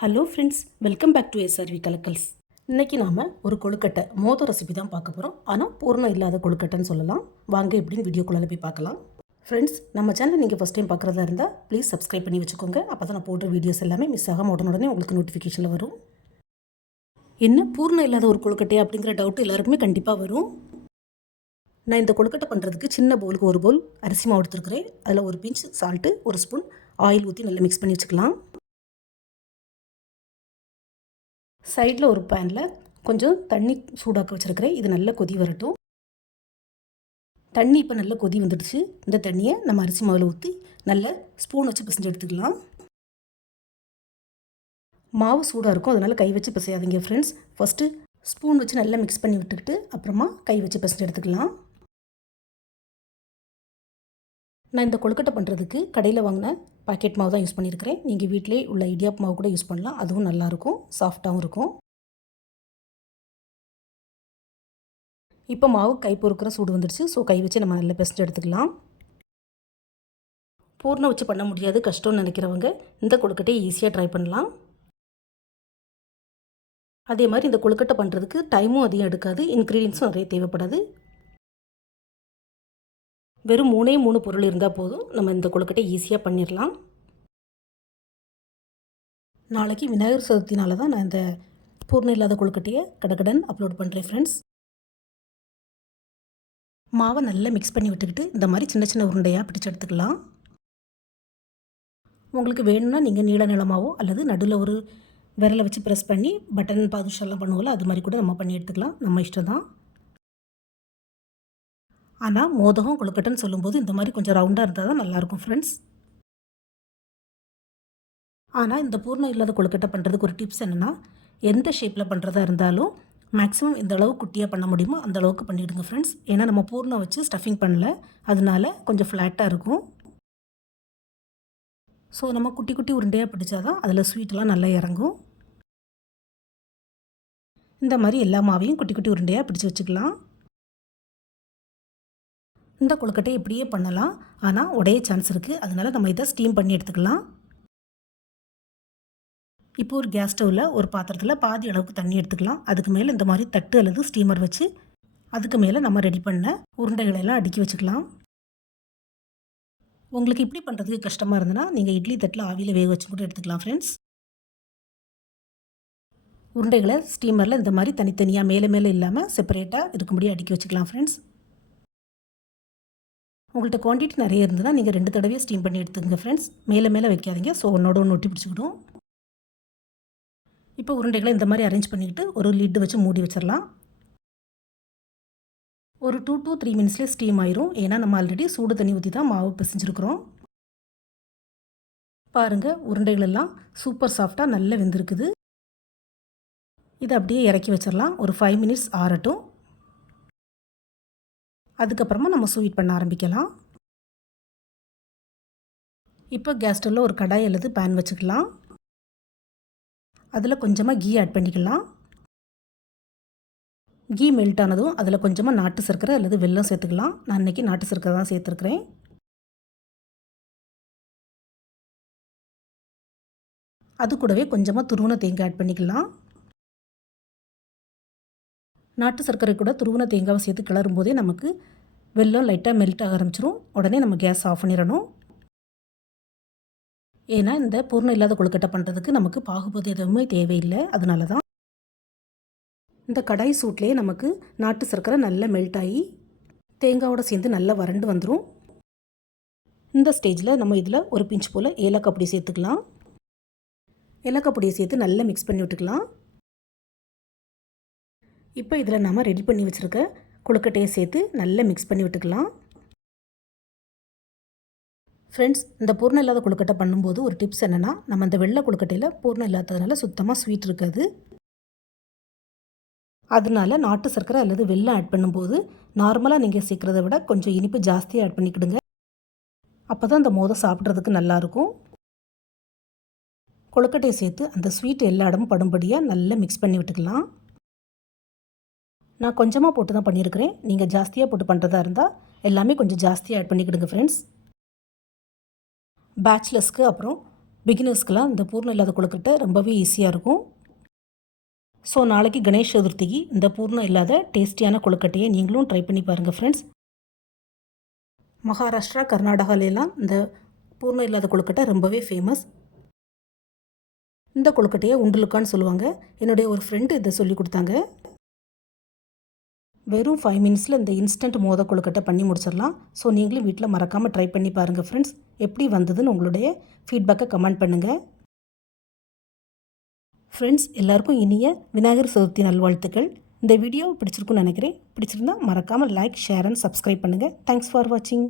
Hello friends welcome back to SRV Kalakkals இன்றைக்கி நாம் ஒரு கொழுக்கட்டை மோத ரெசிபி தான் பார்க்க போகிறோம் ஆனால் பூர்ணம் இல்லாத கொழுக்கட்டைன்னு சொல்லலாம். வாங்க எப்படின்னு வீடியோக்குள்ளே போய் பார்க்கலாம். ஃப்ரெண்ட்ஸ் நம்ம சேனல் நீங்கள் ஃபஸ்ட் டைம் பார்க்குறதா இருந்தால் ப்ளீஸ் சப்ஸ்கிரைப் பண்ணி வச்சுக்கோங்க. அப்போ தான் நான் போடுற வீடியோஸ் எல்லாமே மிஸ் ஆகாம உடனுடனே உங்களுக்கு நோட்டிஃபிகேஷனில் வரும். என்ன பூர்ணம் இல்லாத ஒரு கொழுக்கட்டை அப்படிங்கிற டவுட் எல்லாருக்குமே கண்டிப்பாக வரும். நான் இந்த கொழுக்கட்டை பண்ணுறதுக்கு சின்ன பவுலுக்கு ஒரு பவுல் அரிசி மாவு எடுத்துருக்கிறேன். அதில் ஒரு பிஞ்ச் சால்ட்டு ஒரு ஸ்பூன் ஆயில் ஊற்றி நல்லா மிக்ஸ் பண்ணி வச்சுக்கலாம். சைடில் ஒரு பேனில் கொஞ்சம் தண்ணி சூடாக்க வச்சுருக்கிறேன். இது நல்லா கொதி வரட்டும். தண்ணி இப்போ நல்லா கொதி வந்துடுச்சு. இந்த தண்ணியை நம்ம அரிசி மாவில் ஊற்றி நல்ல ஸ்பூன் வச்சு பிசைஞ்சு எடுத்துக்கலாம். மாவு சூடாக இருக்கும். அதனால் கை வச்சு பிசையாதீங்க ஃப்ரெண்ட்ஸ் ஃபஸ்ட்டு ஸ்பூன் வச்சு நல்லா மிக்ஸ் பண்ணி விட்டுக்கிட்டு அப்புறமா கை வச்சு பிசைஞ்சு எடுத்துக்கலாம். நான் இந்த கொழுக்கட்டை பண்ணுறதுக்கு கடையில் வாங்கின பாக்கெட் மாவு தான் யூஸ் பண்ணியிருக்கிறேன். நீங்கள் வீட்டிலே உள்ள இடியாப் மாவு கூட யூஸ் பண்ணலாம். அதுவும் நல்லாயிருக்கும் சாஃப்டாகவும் இருக்கும். இப்போ மாவு கை பொறுக்கிற சூடு வந்துடுச்சு. ஸோ கை வச்சு நம்ம நல்லா பெஸ்ட் எடுத்துக்கலாம். பூர்ணம் வச்சு பண்ண முடியாது. கஷ்டம்னு நினைக்கிறவங்க இந்த கொழுக்கட்டையை ஈஸியாக ட்ரை பண்ணலாம். அதே மாதிரி இந்த கொழுக்கட்டை பண்ணுறதுக்கு டைமும் அதிகம் எடுக்காது. இன்க்ரீடியன்ஸும் நிறைய தேவைப்படாது. வெறும் மூணே மூணு பொருள் இருந்தால் போதும். நம்ம இந்த கொழுக்கட்டை ஈஸியாக பண்ணிடலாம் நாளைக்கு விநாயகர் சதுர்த்தினால தான் நான் இந்த பூர்ணம் இல்லாத கொழுக்கட்டையை கடகடன் அப்லோட் பண்ணுறேன் ஃப்ரெண்ட்ஸ் மாவை நல்லா மிக்ஸ் பண்ணி விட்டுக்கிட்டு இந்த மாதிரி சின்ன சின்ன உருண்டையாக பிடிச்சு எடுத்துக்கலாம். உங்களுக்கு வேணும்னா நீங்கள் நீள நிலமாவோ அல்லது நடுவில் ஒரு விரலை வச்சு ப்ரெஸ் பண்ணி பட்டன் பாதுஷாலாம் பண்ணுவோம்ல அது மாதிரி கூட நம்ம பண்ணி எடுத்துக்கலாம். நம்ம இஷ்டம் தான் ஆனால் மோதகம் கொழுக்கட்டைன்னு சொல்லும்போது இந்த மாதிரி கொஞ்சம் ரவுண்டாக இருந்தால் தான் நல்லாயிருக்கும் ஃப்ரெண்ட்ஸ் ஆனால் இந்த பூர்ணம் இல்லாத கொழுக்கட்டை பண்ணுறதுக்கு ஒரு டிப்ஸ் என்னென்னா எந்த ஷேப்பில் பண்ணுறதா இருந்தாலும் மேக்ஸிமம் எந்த அளவு குட்டியாக பண்ண முடியுமோ அந்த அளவுக்கு பண்ணிவிடுங்க ஃப்ரெண்ட்ஸ் ஏன்னா நம்ம பூர்ணம் வச்சு ஸ்டஃபிங் பண்ணல அதனால கொஞ்சம் ஃப்ளாட்டாக இருக்கும். ஸோ நம்ம குட்டி குட்டி உருண்டையாக பிடிச்சா தான் அதில் ஸ்வீட்டெல்லாம் நல்லா இறங்கும். இந்த மாதிரி எல்லா மாவையும் குட்டி குட்டி உருண்டையாக பிடிச்சி வச்சுக்கலாம். இந்த கொழுக்கட்டை இப்படியே பண்ணலாம். ஆனால் உடைய சான்ஸ் இருக்குது அதனால் நம்ம இதை ஸ்டீம் பண்ணி எடுத்துக்கலாம். இப்போ ஒரு கேஸ் ஸ்டவ்வில் ஒரு பாத்திரத்தில் பாதி அளவுக்கு தண்ணி எடுத்துக்கலாம். அதுக்கு மேலே இந்த மாதிரி தட்டு அல்லது ஸ்டீமர் வச்சு அதுக்கு மேலே நம்ம ரெடி பண்ண உருண்டைகளை எல்லாம் அடுக்கி வச்சுக்கலாம். உங்களுக்கு இப்படி பண்ணுறதுக்கு கஷ்டமாக இருந்ததுன்னா நீங்கள் இட்லி தட்டில் ஆவியில் வேக வச்சு கூட எடுத்துக்கலாம் ஃப்ரெண்ட்ஸ் உருண்டைகளை ஸ்டீமரில் இந்த மாதிரி தனித்தனியாக மேலே மேலே இல்லாமல் செப்பரேட்டாக இருக்கும்படி அடுக்கி வச்சுக்கலாம் ஃப்ரெண்ட்ஸ் உங்கள்கிட்ட குவான்டிட்டி நிறைய இருந்ததுன்னா நீங்கள் ரெண்டு தடவையும் ஸ்டீம் பண்ணி எடுத்துக்கங்க ஃப்ரெண்ட்ஸ் மேலே மேலே வைக்காதீங்க. ஸோ ஒன்றோட ஒன்று ஒட்டி பிடிச்சிக்கிடும் இப்போ உருண்டைகளை இந்த மாதிரி அரேஞ்ச் பண்ணிக்கிட்டு ஒரு லிட்டு வச்சு மூடி வச்சிடலாம். ஒரு டூ டூ த்ரீ மினிட்ஸ்லேயே ஸ்டீம் ஆயிரும். ஏன்னா நம்ம ஆல்ரெடி சூடு தண்ணி ஊற்றி தான் மாவு பிசைஞ்சிருக்கிறோம். பாருங்கள் உருண்டைகள் எல்லாம் சூப்பர் சாஃப்டாக நல்லா வெந்திருக்குது. இதை அப்படியே இறக்கி வச்சிடலாம். ஒரு ஃபைவ் மினிட்ஸ் ஆறட்டும். அதுக்கப்புறமா நம்ம ஸ்வீட் பண்ண ஆரம்பிக்கலாம். இப்போ கேஸ் ஸ்டவ்வில் ஒரு கடாய் அல்லது பேன் வச்சுக்கலாம். அதில் கொஞ்சமாக கீ ஆட் பண்ணிக்கலாம். கீ மெல்ட் ஆனதும் அதில் கொஞ்சமாக நாட்டு சர்க்கரை அல்லது வெல்லம் சேர்த்துக்கலாம். நான் இன்றைக்கி நாட்டு சர்க்கரை தான் சேர்த்துருக்குறேன். அது கூடவே கொஞ்சமாக துருவன தேங்காய் ஆட் பண்ணிக்கலாம். நாட்டு சர்க்கரை கூட துருவன தேங்காவை சேர்த்து கிளறும் போதே நமக்கு வெள்ளம் லைட்டாக மெல்ட் ஆக ஆரம்பிச்சிரும். உடனே நம்ம கேஸ் ஆஃப் பண்ணிடணும் ஏன்னா இந்த பூர்ணம் இல்லாத கொழுக்கட்டை பண்ணுறதுக்கு நமக்கு பாகுபதி எதுவுமே தேவையில்லை. அதனால தான் இந்த கடாய் சூட்லேயே நமக்கு நாட்டு சர்க்கரை நல்லா மெல்ட் ஆகி தேங்காவோட சேர்ந்து நல்லா வறண்டு வந்துடும் இந்த ஸ்டேஜில் நம்ம இதில் ஒரு பிஞ்ச் போல் ஏலக்காய் பொடி சேர்த்துக்கலாம். ஏலக்காய் பொடியை சேர்த்து நல்லா மிக்ஸ் பண்ணி விட்டுக்கலாம். இப்போ இதில் நாம் ரெடி பண்ணி வச்சுருக்க கொழுக்கட்டையை சேர்த்து நல்லா மிக்ஸ் பண்ணி விட்டுக்கலாம். ஃப்ரெண்ட்ஸ் இந்த பூர்ணம் இல்லாத கொழுக்கட்டை பண்ணும்போது ஒரு டிப்ஸ் என்னென்னா நம்ம இந்த வெள்ளை கொழுக்கட்டையில் பூர்ணம் இல்லாததுனால சுத்தமாக ஸ்வீட் இருக்காது. அதனால நாட்டு சர்க்கரை அல்லது வெள்ளம் ஆட் பண்ணும்போது நார்மலாக நீங்கள் சேர்க்குறத விட கொஞ்சம் இனிப்பு ஜாஸ்தியாக ஆட் பண்ணிக்கிடுங்க. அப்போ தான் இந்த மோதம் சாப்பிட்றதுக்கு நல்லாயிருக்கும் கொழுக்கட்டையை சேர்த்து அந்த ஸ்வீட் எல்லா இடமும் படும்படியாக நல்லா மிக்ஸ் பண்ணி விட்டுக்கலாம். நான் கொஞ்சமாக போட்டு தான் பண்ணியிருக்கிறேன். நீங்கள் ஜாஸ்தியாக போட்டு பண்ணுறதா இருந்தால் எல்லாமே கொஞ்சம் ஜாஸ்தியாக ஆட் பண்ணிக்கிடுங்க ஃப்ரெண்ட்ஸ் பேச்சுலர்ஸ்க்கு அப்புறம் பிகினர்ஸ்க்கெலாம் இந்த பூர்ணம் இல்லாத கொழுக்கட்டை ரொம்பவே ஈஸியாக இருக்கும். ஸோ நாளைக்கு கணேஷ் சதுர்த்திக்கு இந்த பூர்ணம் இல்லாத டேஸ்டியான கொழுக்கட்டையை நீங்களும் ட்ரை பண்ணி பாருங்கள் ஃப்ரெண்ட்ஸ் மகாராஷ்டிரா கர்நாடகாலெலாம் இந்த பூர்ணம் இல்லாத கொழுக்கட்டை ரொம்பவே ஃபேமஸ் இந்த கொழுக்கட்டையை உண்டுலுக்கான்னு சொல்லுவாங்க. என்னுடைய ஒரு ஃப்ரெண்டு இதை சொல்லி கொடுத்தாங்க. வெறும் ஃபைவ் மினிட்ஸில் இந்த இன்ஸ்டன்ட் மோத கொழுக்கட்டை பண்ணி முடிச்சிடலாம். ஸோ நீங்களும் வீட்டில் மறக்காமல் ட்ரை பண்ணி பாருங்கள் ஃப்ரெண்ட்ஸ் எப்படி வந்ததுன்னு உங்களுடைய ஃபீட்பேக்கை கமெண்ட் பண்ணுங்கள் ஃப்ரெண்ட்ஸ் எல்லாருக்கும் இனிய விநாயகர் சதுர்த்தி நல்வாழ்த்துக்கள். இந்த வீடியோ பிடிச்சிருக்குன்னு நினைக்கிறேன். பிடிச்சிருந்தா மறக்காமல் லைக் ஷேர் அண்ட் சப்ஸ்கிரைப் பண்ணுங்கள் தேங்க்ஸ் ஃபார் வாட்சிங்